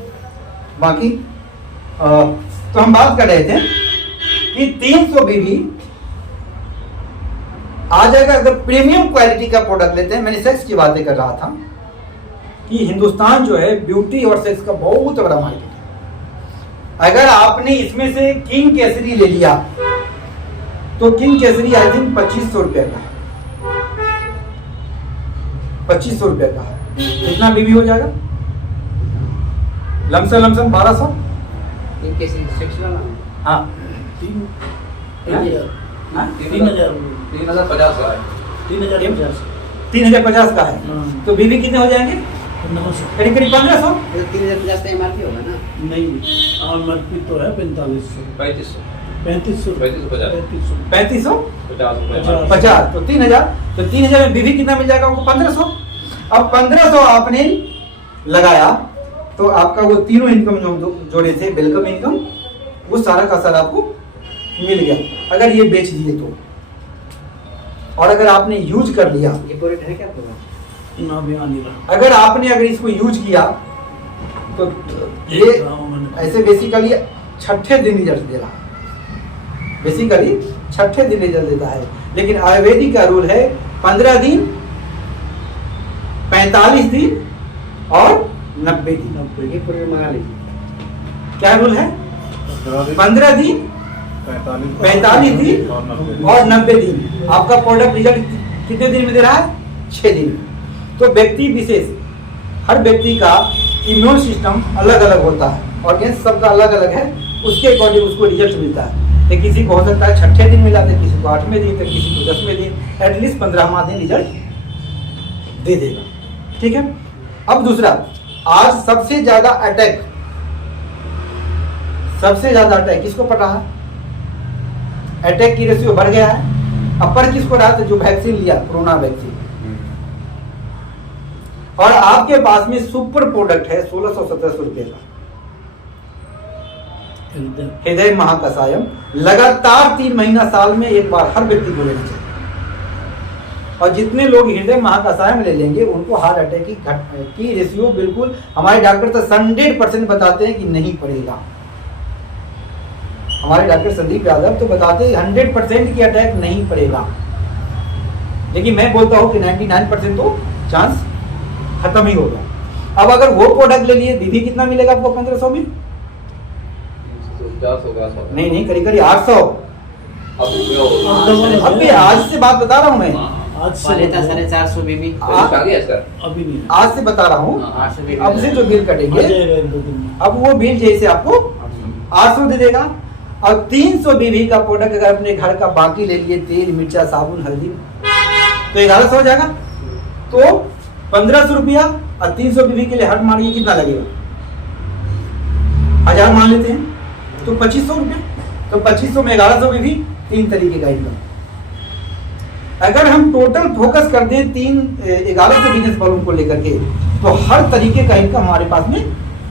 बाकी तो हम बात कर रहे थे कि 300 BV आ जाएगा अगर प्रीमियम क्वालिटी का प्रोडक्ट लेते हैं। मैंने सेक्स की बातें कर रहा था कि हिंदुस्तान जो है ब्यूटी और सेक्स का बहुत बड़ा मार्केट है। अगर आपने इसमें से किंग केसरी ले लिया तो किंग केसरी आई थिंक 2500 रुपए का है, 2500 रुपए का है। कितना बीबी हो जाएगा? लमसम 1200। इनके सेक्शन वाला हाँ 3050 का है। 3050 का है, हाँ। तो बीबी कितने हो जाएंगे? करीब 1500। 3050 का MRP होगा ना? नहीं, MRP तो है 4500 3550 50 तो 3000, तो 3000 में बीबी कितना मिल जाएगा हमको? 1500। अब 1500 आपने लगाया तो आपका वो तीनों इनकम जो जोड़े थे, वेलकम इनकम, वो सारा का सारा आपको मिल गया अगर ये बेच दिए तो। और अगर आपने यूज कर लिया, ये प्रोडक्ट है क्या आपका? ना भी आने रहा। अगर आपने अगर इसको यूज किया तो ये ऐसे बेसिकली 6ठे दिन रिजल्ट दे रहा है, बेसिकली 6ठे दिन रिजल्ट देता है। लेकिन आयुर्वेदिक का रूल है 15 दिन, 45 दिन और 90 दिन। ये प्रोडक्ट मंगा लीजिए। क्या रूल है? 15 दिन, 45 दिन और 90 दिन। आपका प्रोडक्ट रिजल्ट कितने दिन में दे रहा है? 6 दिन में। तो व्यक्ति विशेष, हर व्यक्ति का इम्यून सिस्टम अलग अलग होता है, ऑर्गेन्स सबका अलग अलग है, उसके अकॉर्डिंग उसको रिजल्ट मिलता है। तो किसी को हो सकता है 6ठे दिन मिला था, किसी को 8वें दिन, तो किसी को 10वें दिन, एटलीस्ट 15वां दिन रिजल्ट दे देगा। ठीक है। अब दूसरा, आज सबसे ज्यादा अटैक किसको पड़ रहा है? अटैक की रेशियो बढ़ गया है। अपर किसको रहा था? जो वैक्सीन लिया, कोरोना वैक्सीन। और आपके पास में सुपर प्रोडक्ट है 1600-1700 रुपए का हृदय महाकषायम, लगातार 3 महीना साल में एक बार हर व्यक्ति को लेना चाहिए। और जितने लोग हृदय महाकषायम ले लेंगे उनको हार्ट अटैक की रेशियो बिल्कुल, हमारे डॉक्टर तो 100% बताते हैं कि नहीं पड़ेगा। हमारे डॉक्टर संदीप यादव तो बताते हैं 100% की अटैक नहीं पड़ेगा, लेकिन मैं बोलता हूँ कि 99% तो चांस खत्म ही होगा। अब अगर वो प्रोडक्ट ले लिए, दीदी कितना मिलेगा आपको 1500 में? नहीं, करीब 800। अभी आज से बात बता रहा हूँ मैं, आज से पहले था 450 बीबी, अभी नहीं आज से बता रहा हूँ। 800 बीबी। अब से जो बिल आ कटेंगे, जाएगा 1-2 दिन में। अब वो बिल जैसे आपको 800 दे देगा। और 300 बीबी का प्रोडक्ट अगर अपने घर का बाकी ले लिए, तेल, मिर्चा, साबुन, हल्दी, तो 1100 हो जाएगा। तो 1500 रुपया और 300 बीवी के लिए हट मारिए कितना लगेगा, 1000 मान लेते हैं, तो 2500 रुपया। तो 2500 में 1100 बीवी, 3 तरीके का इनकम। अगर हम टोटल फोकस कर दें 1100 बिजनेस वॉल्यूम को लेकर के, तो हर तरीके का इनकम हमारे पास में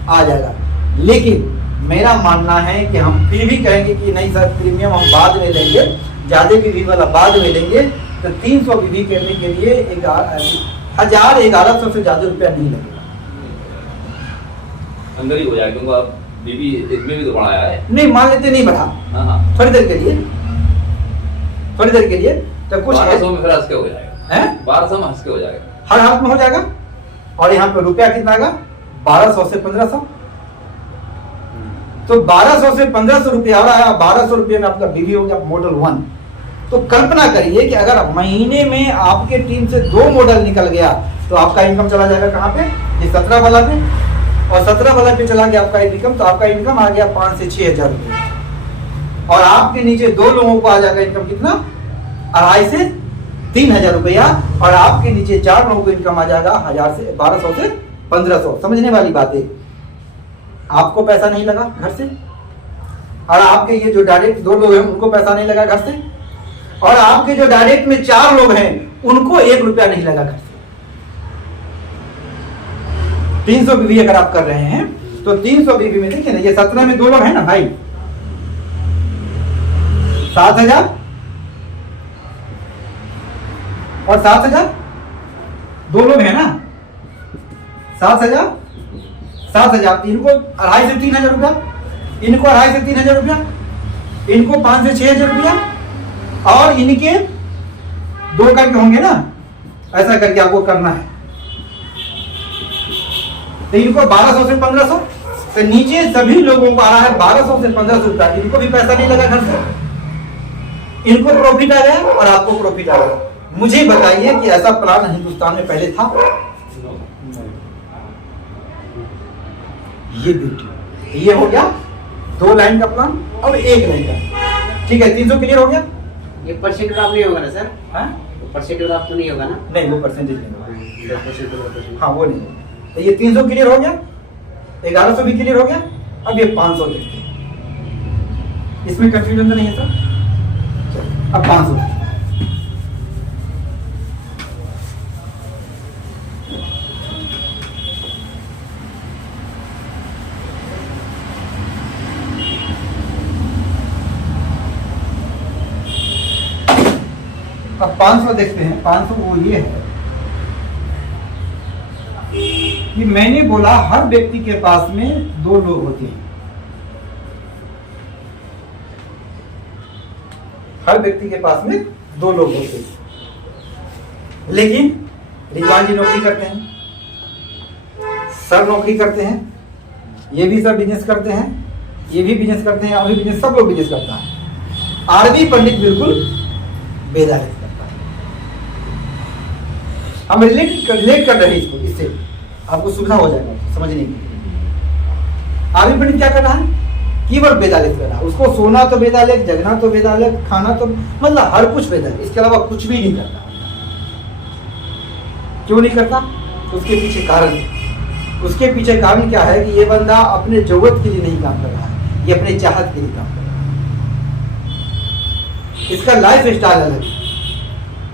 आ जाएगा। लेकिन मेरा मानना है कि हम फिर भी कहेंगे कि नहीं सर, प्रीमियम हम बाद में लेंगे, ज्यादा बीवी वाला बाद में लेंगे, तो 300 बीवी करने के लिए 1100 से ज्यादा रुपया नहीं लगेगा। अंदर ही हो जाएगा, क्योंकि आप बीबी इसमें भी तो बढ़ाया है। नहीं मान लेते नहीं बढ़ा, हाँ, थोड़ी देर के लिए, थोड़ी देर के लिए, तो कुछ 1200 में फिर हंस के हो जाएगा, है 1200 में हंस के हो जाएगा। हर हाथ में हो जाएगा। और यहाँ पे रुपया कितना आएगा, 1200 से 1500। तो 1200 से 1500 रुपया आ रहा है, 1200 रुपये में आपका बीवी हो गया मॉडल 1। तो कल्पना करिए कि अगर महीने में आपके टीम से 2 मॉडल निकल गया, तो आपका इनकम चला जाएगा कहाँ पे, ये 17 वाला पे, और 17 वाला पे चला गया आपका इनकम, तो आपका इनकम आ गया 5 से 6000 रुपये। और आपके नीचे 2 लोगों को आ जाएगा इनकम कितना, 2.5 से 3000 रुपया। और आपके नीचे 4 लोगों को इनकम आ जाएगा 1200 से 1500। समझने वाली बात है, आपको पैसा नहीं लगा घर से, और आपके ये जो डायरेक्ट 2 लोग हैं उनको पैसा नहीं लगा घर से, और आपके जो डायरेक्ट में 4 लोग हैं उनको 1 रुपया नहीं लगा घर से। 300 बीवी अगर आप कर रहे हैं, तो 300 बीवी में देखिए ना, ये 17 में 2 लोग हैं ना भाई, 7000 और 7000, 2 लोग हैं ना, 7000, इनको 2.5 से 3000 रुपया, इनको 2.5 से 3000 रुपया, इनको 5 से 6000 रुपया, और इनके 2 करके होंगे ना, ऐसा करके आपको करना है। तो इनको 1200 से 1500, तो नीचे सभी लोगों को आ रहा है 1200 से 1500 रुपया, इनको भी पैसा नहीं लगा घर से, इनको प्रॉफिट आ गया और आपको प्रॉफिट आ गया। मुझे बताइए कि ऐसा प्लान हिंदुस्तान में पहले था? ये ब्यूटी, ये हो गया 2 लाइन का प्लान। अब 1 लाइन का, ठीक है, 300 क्लियर हो गया। ये परसेंट ड्रॉप नहीं होगा ना सर? हाँ? परसेंट ड्रॉप तो नहीं होगा ना? नहीं, वो परसेंटेज नहीं होगा। हाँ, वो नहीं होगा। तो ये 300 क्लियर हो गया, 1100 भी क्लियर हो गया। अब ये 500 देखते हैं, इसमें कंफ्यूजन तो नहीं है सर? अब 500 अब 500 देखते हैं। 500 वो ये है कि मैंने बोला हर व्यक्ति के पास में 2 लोग होते हैं, हर व्यक्ति के पास में 2 लोग होते हैं। लेकिन रिजवान जी नौकरी करते हैं, सर नौकरी करते हैं, ये भी सर बिजनेस करते हैं, ये भी बिजनेस करते हैं, अभी बिजनेस, सब लोग बिजनेस करता है। आरबी पंडित बिल्कुल बेदारित करता है। हम रिलेट कर रहे हैं इसको, इससे आपको सुविधा हो जाएगा समझने की। आरबी पंडित क्या कर रहा है, केवल बेदालित कर रहा है। उसको सोना तो बेदालित, जगना तो बेदालित, खाना तो मतलब हर कुछ बेदालित, इसके अलावा कुछ भी नहीं करता। क्यों नहीं करता? तो उसके पीछे कारण है। उसके पीछे कारण क्या है कि ये बंदा अपने जरूरत के लिए नहीं काम कर रहा है, ये अपने चाहत के लिए काम कर रहा है। इसका लाइफ स्टाइल अलग है,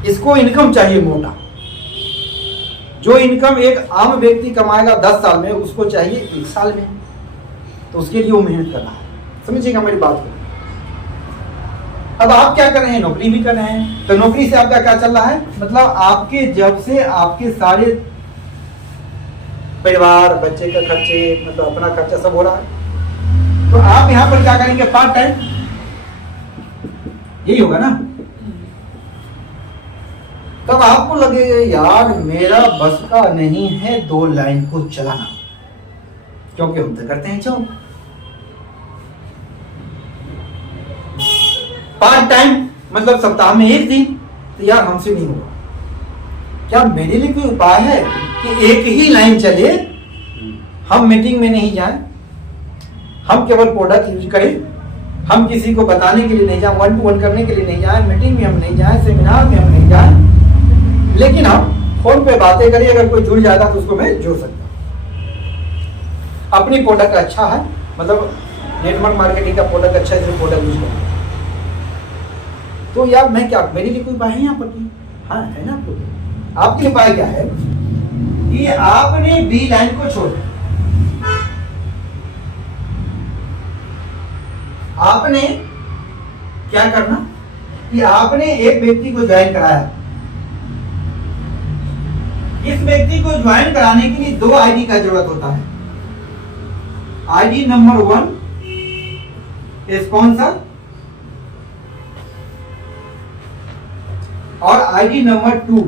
इसको इनकम चाहिए मोटा। जो इनकम एक आम व्यक्ति कमाएगा 10 साल में, उसको चाहिए 1 साल में। तो उसके लिए वो मेहनत कर रहा है। समझिएगा मेरी बात को। अब आप क्या कर रहे हैं, नौकरी भी कर रहे हैं, तो नौकरी से आपका क्या चल रहा है, मतलब आपके जब से आपके सारे परिवार, बच्चे का खर्चे, मतलब अपना खर्चा सब हो रहा है। तो आप यहाँ पर क्या करेंगे, पार्ट टाइम, यही होगा ना। तब आपको लगेगा यार मेरा बस का नहीं है 2 लाइन को चलाना, क्योंकि हम तो करते हैं जॉब। पार्ट टाइम मतलब सप्ताह में 1 दिन, तो यार हमसे नहीं होगा। क्या मेरे लिए कोई उपाय है कि एक ही लाइन चले, हम मीटिंग में नहीं जाएं, हम केवल प्रोडक्ट यूज करें, हम किसी को बताने के लिए नहीं जाएं, 1 to 1 करने के लिए नहीं जाएं, मीटिंग में हम नहीं जाएं, सेमिनार में हम नहीं जाएं, लेकिन हम फोन पे बातें करिए, अगर कोई जुड़ जाएगा तो उसको मैं जोड़ सकता हूँ। अपनी प्रोडक्ट अच्छा है, मतलब नेटवर्क मार्केटिंग का प्रोडक्ट अच्छा है, जो प्रोडक्ट यूज करना। तो यार मैं क्या, मेरे लिए कोई उपाय है यहाँ पर? हाँ है ना आपको। आपके उपाय क्या है कि आपने बी लाइन को छोड़, आपने क्या करना कि आपने एक व्यक्ति को ज्वाइन कराया। इस व्यक्ति को ज्वाइन कराने के लिए 2 आईडी का जरूरत होता है। आईडी नंबर 1 स्पॉन्सर और आईडी नंबर 2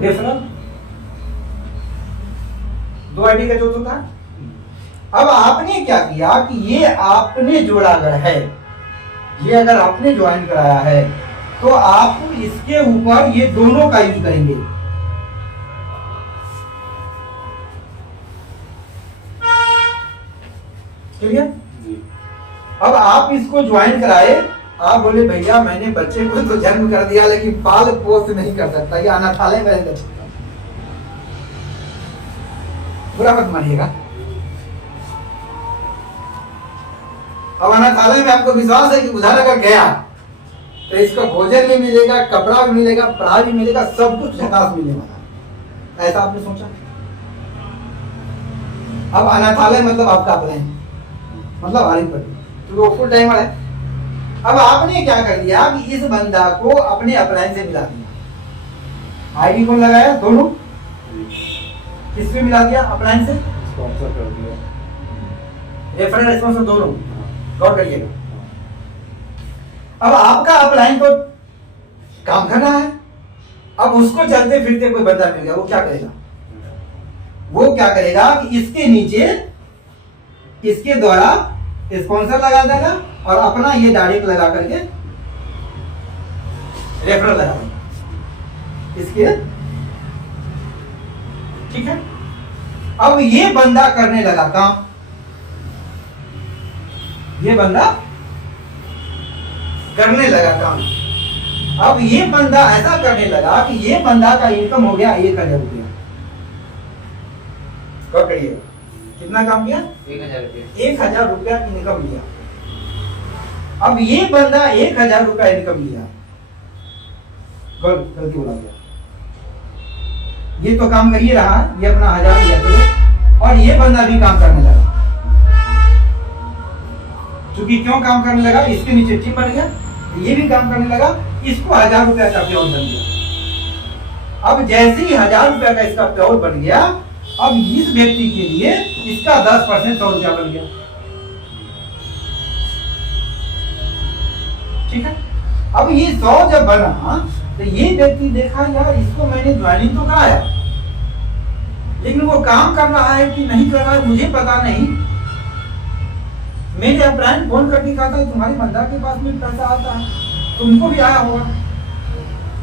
रेफरल। 2 आईडी का जरूरत होता है। अब आपने क्या किया कि ये आपने जोड़ा अगर है, ये अगर आपने ज्वाइन कराया है तो आप इसके ऊपर ये दोनों का यूज करेंगे। क्लियर? अब आप इसको ज्वाइन कराए, आप बोले भैया मैंने बच्चे को तो जन्म कर दिया लेकिन पाल पोस नहीं कर सकता, ये अनाथालय में रहता। बुरा मत मानिएगा। अब अनाथालय में आपको विश्वास है कि उधार अगर गया तो इसको भोजन भी मिलेगा, कपड़ा भी मिलेगा, पढ़ाई भी मिलेगा, सब कुछ झकास मिलने वाला। ऐसा आपने सोचा? अब अनाथालय मतलब आपका अपना है, मतलब हारित पर तो वो फुल टाइमर है। अब आपने क्या कर दिया कि इस बंदा को अपने अपलाइन से मिला दिया। आईडी कौन लगाया? दोनों। किससे मिला दिया? अपलाइन से। स्पॉन्सर कर दिया, रेफरल रेस्पॉन्सर दोनों। गौर करिएगा। अब आपका अपलाइन तो काम करना है। अब उसको चलते फिरते कोई बंदा मिल गया, वो क्या करेगा? वो क्या करेगा कि इसके नीचे इसके द्वारा स्पॉन्सर लगा देगा और अपना ये डायरेक्ट लगा करके रेफरल लगा देगा इसके। ठीक है? अब ये बंदा करने लगा काम, ये बंदा करने लगा काम। अब ये बंदा ऐसा करने लगा कि ये बंदा का इनकम हो गया 1,000 रुपया। गौर करिएगा, कितना काम किया? 1,000 रुपये। 1,000 रुपया इनकम लिया। अब ये बंदा 1,000 रुपया इनकम लिया, गलती बोला गया। ये तो काम कर ही रहा, ये अपना 1,000 लिया चलो, और ये बंदा भी काम करने लगा। क्योंकि क्यों काम करने लगा? इसके नीचे टीम बन गया, ये भी काम करने लगा, इसको 1,000 रुपया का प्योर बन गया। अब जैसे ही 1,000 रुपया का इसका प्योर बन गया, अब इस व्यक्ति के लिए इसका 10% 100 रुपया बन गया। ठीक है? अब ये 100 जब बना तो ये व्यक्ति देखा यार इसको मैंने ज्वाइनिंग तो कराया, लेकिन वो काम कर रहा है कि नहीं कर रहा है मुझे पता नहीं। मेरे अपलाइन फोन करके कहा था तुम्हारे बंदा के पास में पैसा आता है, तुमको भी आया होगा,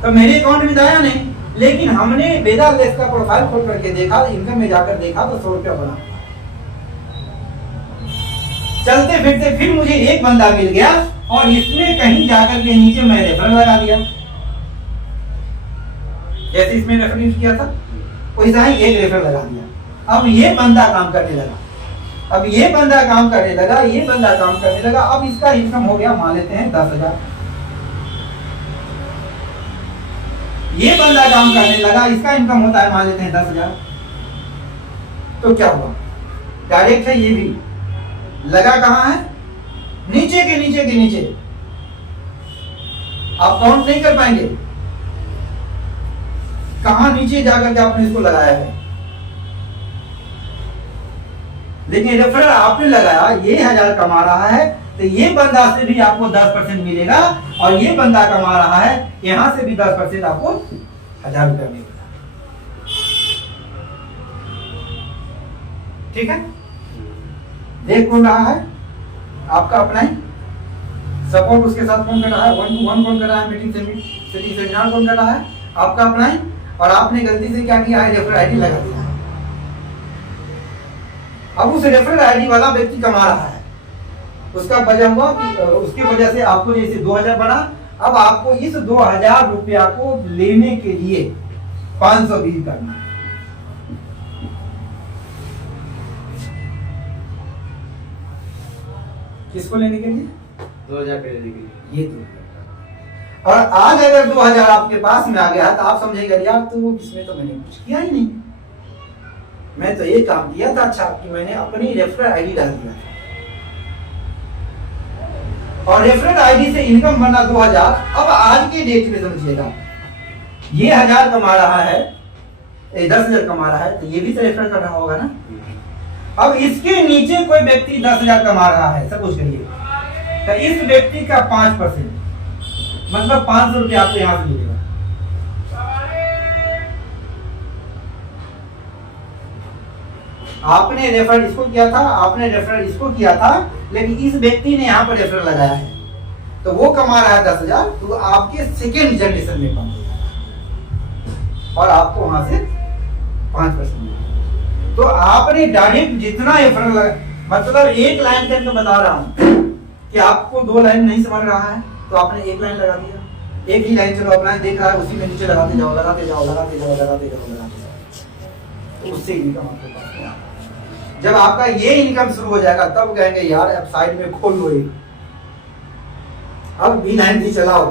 तो मेरे अकाउंट में आया नहीं, लेकिन हमने वेदालेस का प्रोफाइल खोल करके देखा, इनकम में जाकर देखा तो 100 रुपया बना। चलते फिरते फिर मुझे एक बंदा मिल गया और इसमें कहीं जाकर के नीचे मैं रेफरल लगा दिया। जैसे इसमें रेफरल यूज किया था वैसा ही एक रेफरल लगा दिया। अब ये बंदा काम करने लगा, अब ये बंदा काम करने लगा, ये बंदा काम करने लगा। अब इसका इनकम हो गया मान लेते हैं 10,000। ये बंदा काम करने लगा, इसका इनकम होता है मान लेते हैं 10,000। तो क्या हुआ? डायरेक्ट है, ये भी लगा कहां है? नीचे के नीचे के नीचे। आप काउंट नहीं कर पाएंगे कहां नीचे जाकर के आपने इसको लगाया है, लेकिन रेफरल आपने लगाया, ये 1,000 कमा रहा है तो ये बंदा से भी आपको 10% मिलेगा, और ये बंदा कमा रहा है यहां से भी 10% आपको 1,000 रुपया मिलेगा। ठीक है? देख कौन रहा है? आपका अपना ही सपोर्ट उसके साथ कौन कर रहा है, 1-to-1 कौन कर रहा है, मीटिंग सेमिनार कौन कर रहा है, आपका अपना ही। और आपने गलती से क्या किया है? रेफरल आईडी लगा दिया। अब उस रेफरल आईडी वाला व्यक्ति कमा रहा है, उसका वजह हुआ कि उसकी वजह से आपको जैसे 2000 बना, अब आपको इस 2000 रुपया को लेने के लिए 520 करना है। किसको लेने के लिए? 2000 पे लेने के लिए। ये 2000। और आज अगर 2000 आपके पास में आ गया है तो आप समझेंगे यार तो इसमें तो मैंने कुछ किया ही नहीं, मैं तो ये काम किया था अच्छा कि मैंने अपनी रेफरल आईडी डाल दिया था, और रेफरल आईडी से इनकम बना 2000। अब आज के डेट में समझिएगा, ये 1000 कमा रहा है, 10,000 कमा रहा है, तो ये भी तो रेफरल कर रहा होगा ना। अब इसके नीचे कोई व्यक्ति 10,000 कमा रहा है, सपोज करिए, तो इस व्यक्ति का 5% मतलब 500 रुपया आपको यहाँ से मिलेगा। आपने रेफर इसको किया था, आपने रेफर इसको किया था, लेकिन इस व्यक्ति ने यहाँ पर रेफर लगाया है, तो वो कमा रहा है 10,000, तो आपके सेकेंड जनरेशन में 5,000 और आपको वहां से 5% मिलेगा। तो आपने डायरेक्ट जितना रेफर लगा, मतलब एक लाइन के अंदर बता रहा हूँ कि आपको 2 लाइन नहीं समझ रहा है तो आपने एक लाइन लगा दिया, एक ही लाइन चलो अपना देख रहा है उसी में नीचे लगाते जाओ लगाते जाओ लगाते जाओ लगाते जाओ लगाते जाओ, उससे इनकम आपके पास में। जब आपका ये इनकम शुरू हो जाएगा तब कहेंगे यार अब साइड में खोल लो, अब भी लाइन भी चलाओ,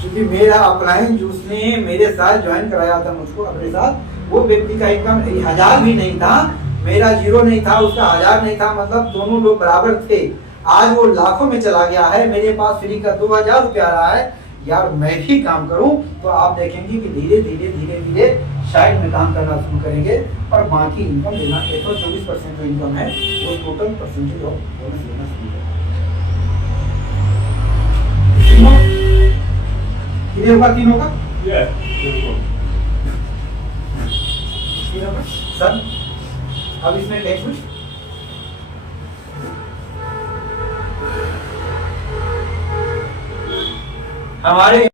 क्योंकि मेरा अपलाइन जो उसने मेरे साथ ज्वाइन कराया था मुझको अपने साथ, वो व्यक्ति का इनकम 1000 भी नहीं था, मेरा 0 नहीं था, उसका 1000 नहीं था, मतलब दोनों लोग बराबर थे। आज वो लाखों में चला गया है, मेरे पास फ्री का 2000 रुपया आ रहा है। यार मैं भी काम करूं तो आप देखेंगे कि धीरे धीरे धीरे धीरे साइड में काम करना शुरू करेंगे और बाकी इनकम लेना 124% जो इनकम है वो टोटल परसेंटेज ऑफ बोनस लेना शुरू करेंगे। क्लियर हुआ तीनों का? सर अब इसमें नेक्स्ट कुछ हमारे